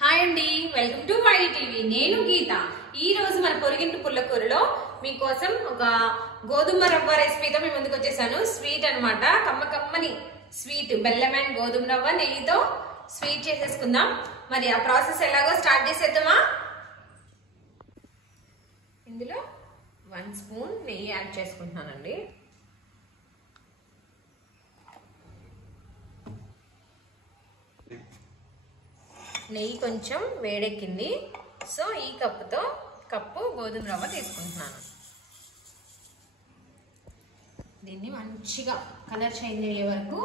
Hi అండి, welcome to YD TV. నేను గీత. ఈ రోజు మన పొరిగింటి పుల్లకూరలో మీకోసం ఒక గోధుమ రవ్వ రెసిపీతో మీ ముందుకు వచ్చేసాను. స్వీట్ అన్నమాట, కమ్మని స్వీట్, బెల్లం అండ్ గోధుమ రవ్వ నెయ్యితో స్వీట్ చేసేసుకుందాం. మరి ఆ ప్రాసెస్ ఎలాగో స్టార్ట్ చేసేద్దామా? ఇందులో 1 స్పూన్ నెయ్యి యాడ్ చేసుకుంటున్నానండి. నెయ్యి కొంచెం వేడెక్కింది, సో ఈ కప్పు గోధుమ రవ్వ తీసుకుంటున్నాను. దీన్ని మంచిగా కలర్ చేంజ్ అయ్యే వరకు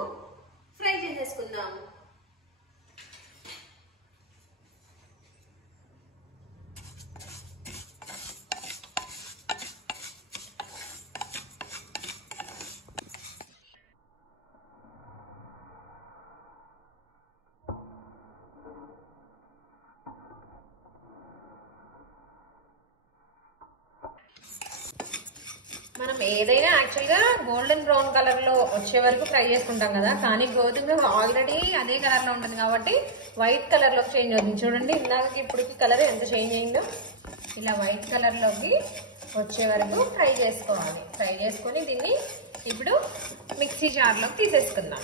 ఫ్రై చేసేసుకుందాం. మనం ఏదైనా యాక్చువల్గా గోల్డెన్ బ్రౌన్ కలర్ లో వచ్చే వరకు ఫ్రై చేసుకుంటాం కదా, కానీ గోధుమ ఆల్రెడీ అదే కలర్ లో ఉంటుంది కాబట్టి వైట్ కలర్ లోకి చేంజ్ అవుతుంది. చూడండి, ఇందాక ఇప్పటికి కలర్ ఎంత చేంజ్ అయిందో. ఇలా వైట్ కలర్ లోకి వచ్చే వరకు ఫ్రై చేసుకోవాలి. ఫ్రై చేసుకొని దీన్ని ఇప్పుడు మిక్సీ జార్ లోకి తీసేసుకుందాం.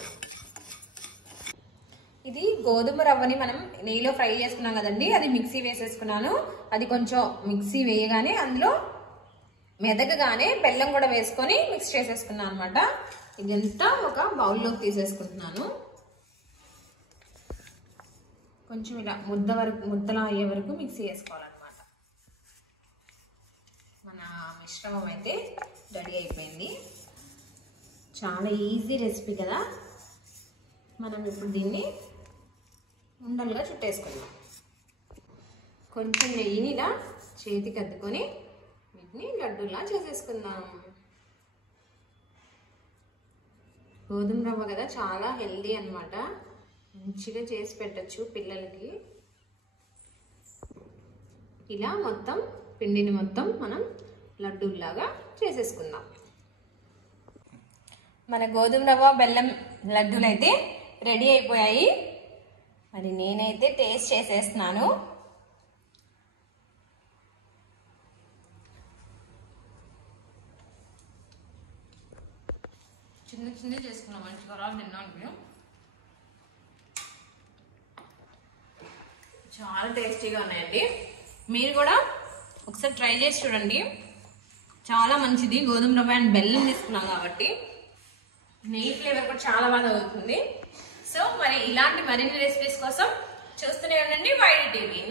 ఇది గోధుమ రవ్వని మనం నెయ్యిలో ఫ్రై చేసుకున్నాం కదండి, అది మిక్సీ వేసేసుకున్నాను. అది కొంచెం మిక్సీ వేయగానే అందులో మెదగగానే బెల్లం కూడా వేసుకొని మిక్స్ చేసేసుకున్నాను అనమాట. ఇదంతా ఒక బౌల్లోకి తీసేసుకుంటున్నాను. కొంచెం ఇలా ముద్దలా అయ్యే వరకు మిక్సీ వేసుకోవాలన్నమాట. మన మిశ్రమం అయితే రెడీ అయిపోయింది. చాలా ఈజీ రెసిపీ కదా. మనం ఇప్పుడు దీన్ని ఉండలుగా చుట్టేసుకుందాం. కొంచెం నెయ్యిని ఇలా చేతికి అద్దుకొని లడ్డూలా చేసేసుకుందాం. గోధుమ రవ్వ కదా, చాలా హెల్దీ అన్నమాట. మంచిగా చేసి పెట్టచ్చు పిల్లలకి. ఇలా మొత్తం పిండిని మొత్తం మనం లడ్డూలాగా చేసేసుకుందాం. మన గోధుమ రవ్వ బెల్లం లడ్డూలు అయితే రెడీ అయిపోయాయి. మరి నేనైతే టేస్ట్ చేసేస్తున్నాను. చిన్న చేసుకున్నాం, మంచిగా రాదు తిన్నాను. చాలా టేస్టీగా ఉన్నాయండి. మీరు కూడా ఒకసారి ట్రై చేసి చూడండి. చాలా మంచిది. గోధుమ రవ్వ అండ్ బెల్లం తీసుకున్నాం కాబట్టి నెయ్యి ఫ్లేవర్ కూడా చాలా బాగా అవుతుంది. సో మరి ఇలాంటి మరిన్ని రెసిపీస్ కోసం చూస్తూనే ఉండండి వైడి టీవీ.